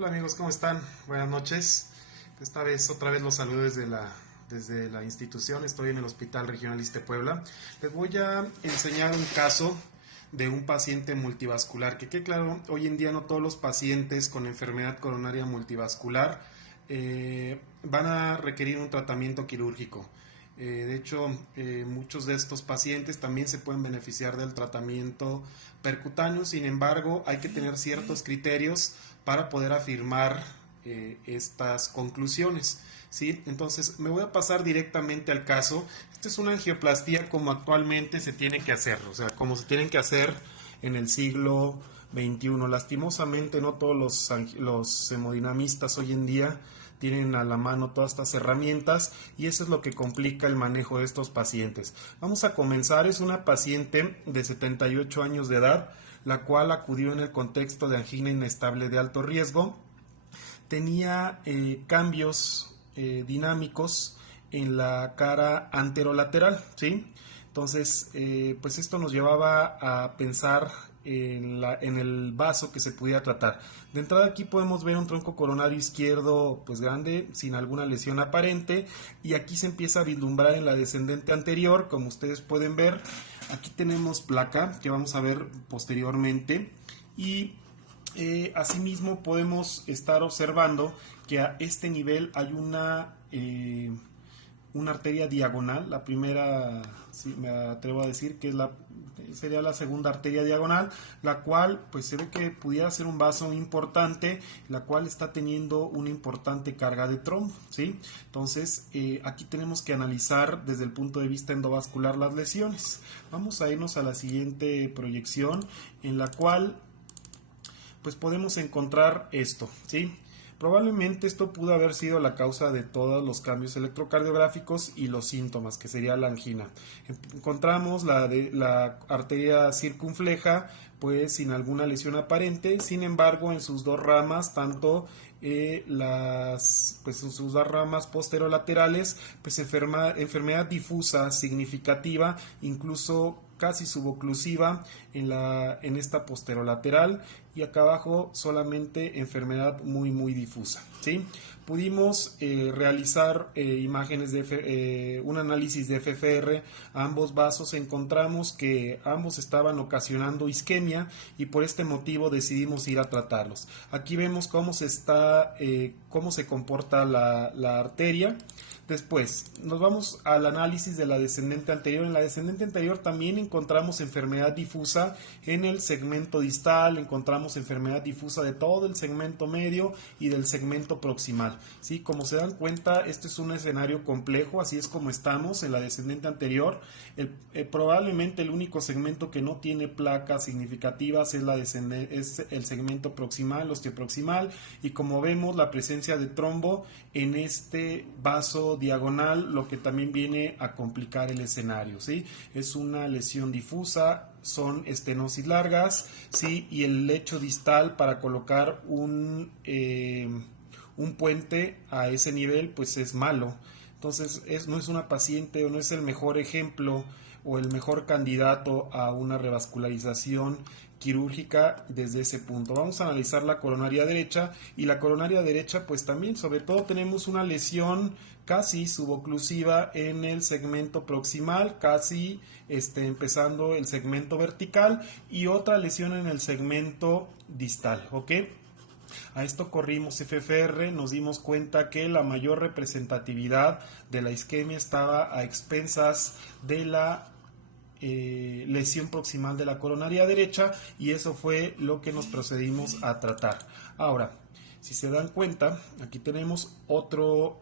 Hola amigos, ¿cómo están? Buenas noches. Esta vez otra vez los saludo desde la institución. Estoy en el Hospital Regional ISSSTE Puebla. Les voy a enseñar un caso de un paciente multivascular. Que claro, hoy en día no todos los pacientes con enfermedad coronaria multivascular van a requerir un tratamiento quirúrgico. De hecho, muchos de estos pacientes también se pueden beneficiar del tratamiento percutáneo. Sin embargo, hay que tener ciertos criterios para poder afirmar estas conclusiones, ¿sí? Entonces, me voy a pasar directamente al caso. Esta es una angioplastía como actualmente se tiene que hacer, o sea, como se tienen que hacer en el siglo XXI. Lastimosamente, no todos los hemodinamistas hoy en día tienen a la mano todas estas herramientas y eso es lo que complica el manejo de estos pacientes. Vamos a comenzar. Es una paciente de 78 años de edad, la cual acudió en el contexto de angina inestable de alto riesgo. Tenía cambios dinámicos en la cara anterolateral, ¿sí? Entonces, pues esto nos llevaba a pensar en el vaso que se pudiera tratar. De entrada aquí podemos ver un tronco coronario izquierdo pues grande, sin alguna lesión aparente, y aquí se empieza a vislumbrar en la descendente anterior, como ustedes pueden ver. Aquí tenemos placa que vamos a ver posteriormente y asimismo podemos estar observando que a este nivel hay una arteria diagonal. La primera, sí, me atrevo a decir que sería la segunda arteria diagonal, la cual pues se ve que pudiera ser un vaso importante, la cual está teniendo una importante carga de trombo, ¿sí? Entonces aquí tenemos que analizar desde el punto de vista endovascular las lesiones. Vamos a irnos a la siguiente proyección, en la cual pues podemos encontrar esto, ¿sí? Probablemente esto pudo haber sido la causa de todos los cambios electrocardiográficos y los síntomas, que sería la angina. Encontramos la arteria circunfleja, pues sin alguna lesión aparente. Sin embargo, en sus dos ramas, tanto pues en sus dos ramas posterolaterales, pues enfermedad difusa significativa, incluso casi suboclusiva en esta posterolateral, y acá abajo solamente enfermedad muy difusa, ¿sí? Pudimos realizar imágenes de un análisis de FFR a ambos vasos. Encontramos que ambos estaban ocasionando isquemia y por este motivo decidimos ir a tratarlos. Aquí vemos cómo se comporta la arteria. Después nos vamos al análisis de la descendente anterior. En la descendente anterior también encontramos enfermedad difusa en el segmento distal, encontramos enfermedad difusa de todo el segmento medio y del segmento proximal, ¿sí? Como se dan cuenta, este es un escenario complejo, así es como estamos en la descendente anterior. Probablemente el único segmento que no tiene placas significativas es el segmento proximal, osteoproximal, y como vemos la presencia de trombo en este vaso diagonal, lo que también viene a complicar el escenario, ¿sí? Es una lesión difusa, son estenosis largas, ¿sí? Y el lecho distal para colocar un puente a ese nivel pues es malo. Entonces no es una paciente o no es el mejor ejemplo o el mejor candidato a una revascularización quirúrgica desde ese punto. Vamos a analizar la coronaria derecha, y la coronaria derecha pues también sobre todo tenemos una lesión casi suboclusiva en el segmento proximal, casi empezando el segmento vertical, y otra lesión en el segmento distal, ¿ok? A esto corrimos FFR, nos dimos cuenta que la mayor representatividad de la isquemia estaba a expensas de la lesión proximal de la coronaria derecha, y eso fue lo que nos procedimos a tratar. Ahora, si se dan cuenta, aquí tenemos otra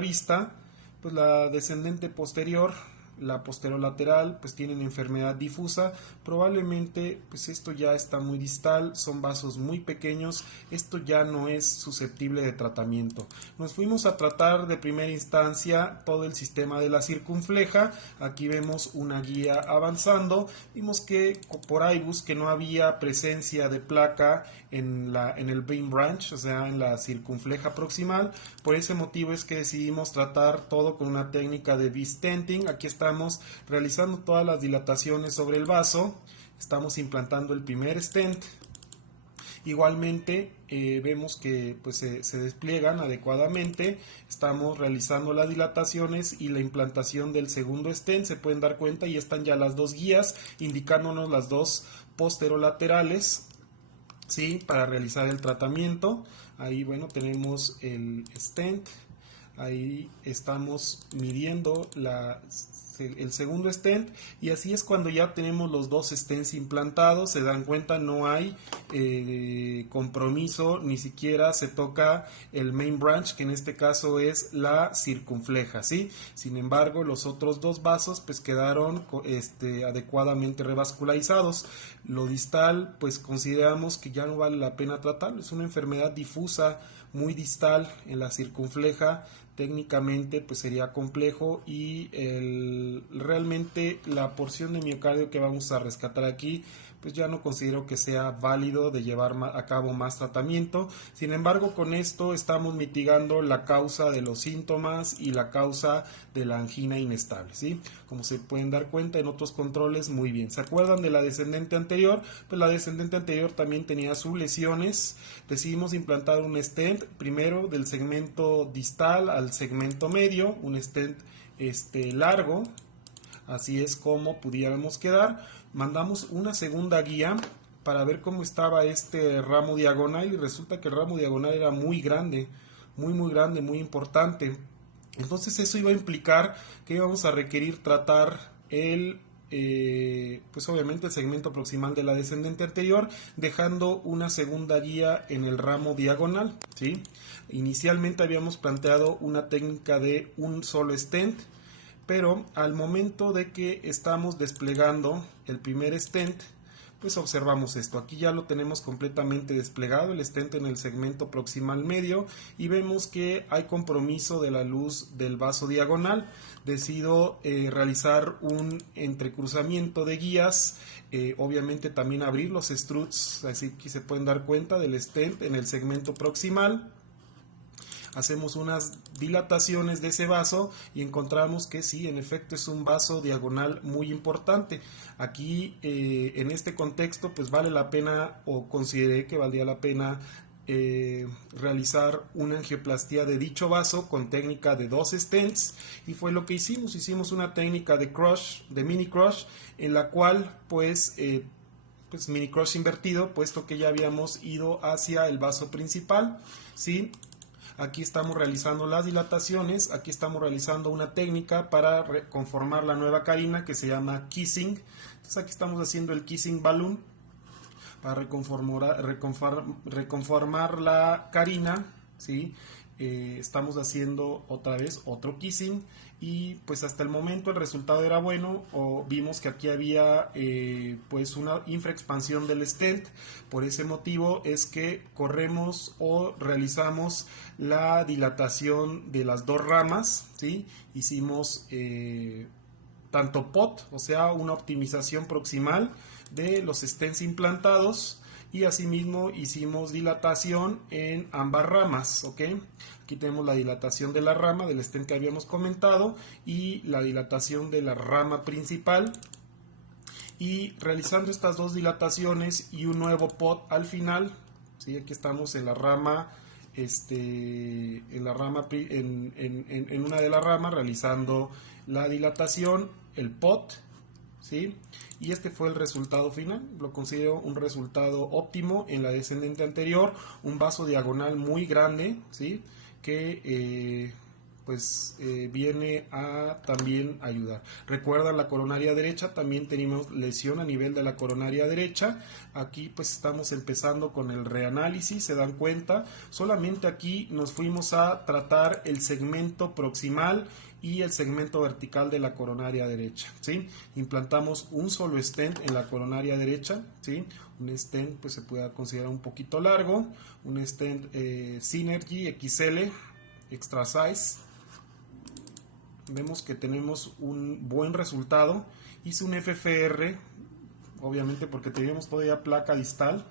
vista, pues la descendente posterior, la posterolateral, pues tienen enfermedad difusa. Probablemente pues esto ya está muy distal, son vasos muy pequeños, esto ya no es susceptible de tratamiento. Nos fuimos a tratar de primera instancia todo el sistema de la circunfleja. Aquí vemos una guía avanzando, vimos que por IBUS que no había presencia de placa en el vein branch, o sea en la circunfleja proximal. Por ese motivo es que decidimos tratar todo con una técnica de V-stenting. Aquí estamos realizando todas las dilataciones sobre el vaso, estamos implantando el primer stent, Igualmente vemos que pues, se despliegan adecuadamente. Estamos realizando las dilataciones y la implantación del segundo stent. Se pueden dar cuenta y están ya las dos guías indicándonos las dos posterolaterales, ¿sí? Para realizar el tratamiento. Ahí bueno, tenemos el stent. Ahí estamos midiendo el segundo stent, y así es cuando ya tenemos los dos stents implantados. Se dan cuenta, no hay compromiso, ni siquiera se toca el main branch, que en este caso es la circunfleja, ¿sí? Sin embargo, los otros dos vasos pues quedaron adecuadamente revascularizados. Lo distal pues consideramos que ya no vale la pena tratarlo, es una enfermedad difusa muy distal en la circunfleja. Técnicamente pues sería complejo, y realmente la porción de miocardio que vamos a rescatar aquí pues ya no considero que sea válido de llevar a cabo más tratamiento. Sin embargo, con esto estamos mitigando la causa de los síntomas y la causa de la angina inestable, ¿sí? Como se pueden dar cuenta en otros controles, muy bien. ¿Se acuerdan de la descendente anterior? Pues la descendente anterior también tenía sus lesiones. Decidimos implantar un stent, primero del segmento distal al segmento medio, un stent largo. Así es como pudiéramos quedar. Mandamos una segunda guía para ver cómo estaba este ramo diagonal, y resulta que el ramo diagonal era muy grande, muy grande, muy importante. Entonces eso iba a implicar que íbamos a requerir tratar pues obviamente el segmento proximal de la descendente anterior, dejando una segunda guía en el ramo diagonal, ¿sí? Inicialmente habíamos planteado una técnica de un solo stent, pero al momento de que estamos desplegando el primer stent, pues observamos esto. Aquí ya lo tenemos completamente desplegado, el stent en el segmento proximal medio, y vemos que hay compromiso de la luz del vaso diagonal. Decido realizar un entrecruzamiento de guías, obviamente también abrir los struts, así que se pueden dar cuenta del stent en el segmento proximal. Hacemos unas dilataciones de ese vaso y encontramos que sí, en efecto es un vaso diagonal muy importante. Aquí en este contexto pues vale la pena, o consideré que valdría la pena realizar una angioplastía de dicho vaso con técnica de 2 stents, y fue lo que hicimos una técnica de crush, de mini crush, en la cual pues mini crush invertido, puesto que ya habíamos ido hacia el vaso principal, ¿sí? Aquí estamos realizando las dilataciones, aquí estamos realizando una técnica para conformar la nueva carina que se llama kissing. Entonces aquí estamos haciendo el kissing balloon para reconformar la carina, ¿sí? Estamos haciendo otra vez otro kissing, y pues hasta el momento el resultado era bueno. Vimos que aquí había pues una infraexpansión del stent. Por ese motivo es que corremos o realizamos la dilatación de las dos ramas, ¿sí? Hicimos tanto POT, o sea, una optimización proximal de los stents implantados, y asimismo hicimos dilatación en ambas ramas, ¿ok? Aquí tenemos la dilatación de la rama del stent que habíamos comentado y la dilatación de la rama principal, y realizando estas dos dilataciones y un nuevo POT al final, ¿sí? Aquí estamos en la rama en una de las ramas realizando la dilatación, el POT, ¿sí? Y este fue el resultado final. Lo considero un resultado óptimo en la descendente anterior, un vaso diagonal muy grande, ¿sí? Que viene a también ayudar. Recuerda, la coronaria derecha, también tenemos lesión a nivel de la coronaria derecha. Aquí pues estamos empezando con el reanálisis, se dan cuenta. Solamente aquí nos fuimos a tratar el segmento proximal y el segmento vertical de la coronaria derecha, ¿sí? Implantamos un solo stent en la coronaria derecha, ¿sí? Un stent pues se puede considerar un poquito largo, un stent Synergy XL Extra Size. Vemos que tenemos un buen resultado. Hice un FFR, obviamente porque teníamos todavía placa distal.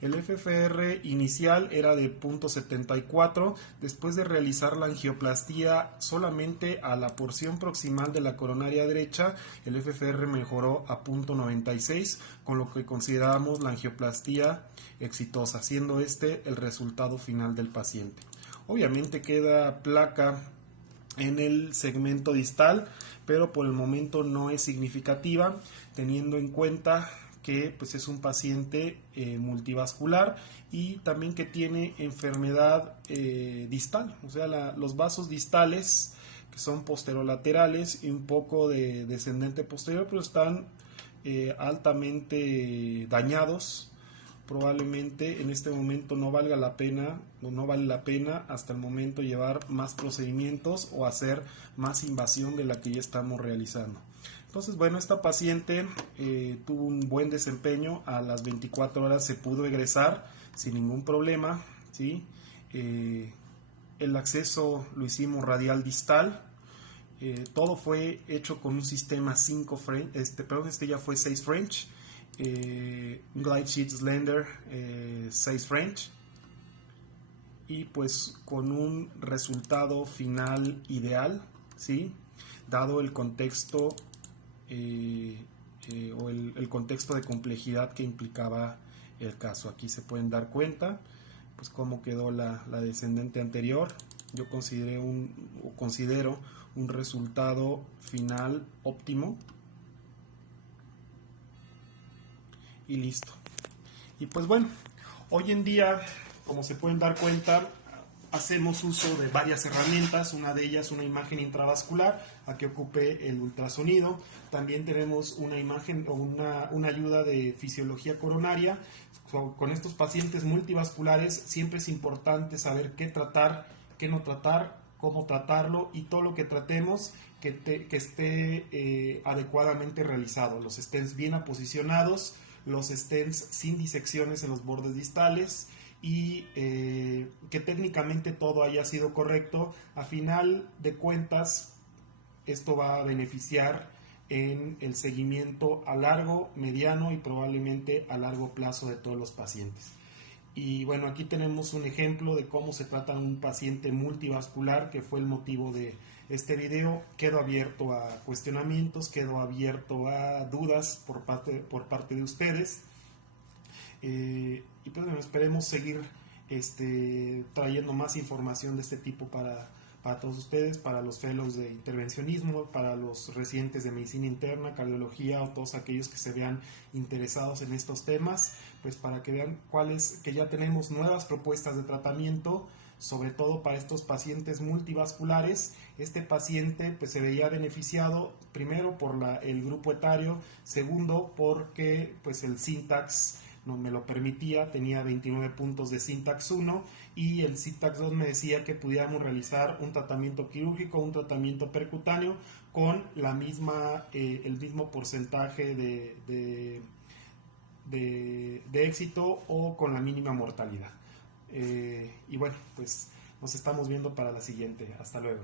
El FFR inicial era de 0.74, después de realizar la angioplastía solamente a la porción proximal de la coronaria derecha, el FFR mejoró a 0.96, con lo que consideramos la angioplastía exitosa, siendo este el resultado final del paciente. Obviamente queda placa en el segmento distal, pero por el momento no es significativa, teniendo en cuenta que pues, es un paciente multivascular y también que tiene enfermedad distal, o sea, los vasos distales, que son posterolaterales y un poco de descendente posterior, pero están altamente dañados. Probablemente en este momento no valga la pena o no vale la pena hasta el momento llevar más procedimientos o hacer más invasión de la que ya estamos realizando. Entonces, bueno, esta paciente tuvo un buen desempeño, a las 24 horas se pudo egresar sin ningún problema, ¿sí? El acceso lo hicimos radial distal, todo fue hecho con un sistema 5 French, este ya fue 6 French, Glide Sheet Slender 6 French, y pues con un resultado final ideal, ¿sí? Dado el contexto o el contexto de complejidad que implicaba el caso. Aquí se pueden dar cuenta pues cómo quedó la descendente anterior. Yo considero un resultado final óptimo y listo. Y pues bueno, hoy en día, como se pueden dar cuenta, hacemos uso de varias herramientas, una de ellas una imagen intravascular a que ocupe el ultrasonido. También tenemos una imagen o una ayuda de fisiología coronaria. Con estos pacientes multivasculares siempre es importante saber qué tratar, qué no tratar, cómo tratarlo, y todo lo que tratemos que esté adecuadamente realizado. Los stents bien aposicionados, los stents sin disecciones en los bordes distales, y que técnicamente todo haya sido correcto. A final de cuentas, esto va a beneficiar en el seguimiento a largo, mediano y probablemente a largo plazo de todos los pacientes. Y bueno, aquí tenemos un ejemplo de cómo se trata un paciente multivascular, que fue el motivo de este video. Quedo abierto a cuestionamientos, quedo abierto a dudas por parte de ustedes. Y pues bueno, esperemos seguir trayendo más información de este tipo para todos ustedes, para los fellows de intervencionismo, para los residentes de medicina interna, cardiología, o todos aquellos que se vean interesados en estos temas, pues para que vean que ya tenemos nuevas propuestas de tratamiento, sobre todo para estos pacientes multivasculares. Este paciente pues se veía beneficiado primero por el grupo etario, segundo porque pues el Syntax no me lo permitía, tenía 29 puntos de Syntax 1, y el Syntax 2 me decía que pudiéramos realizar un tratamiento quirúrgico, un tratamiento percutáneo con el mismo porcentaje de éxito o con la mínima mortalidad. Y bueno, pues nos estamos viendo para la siguiente. Hasta luego.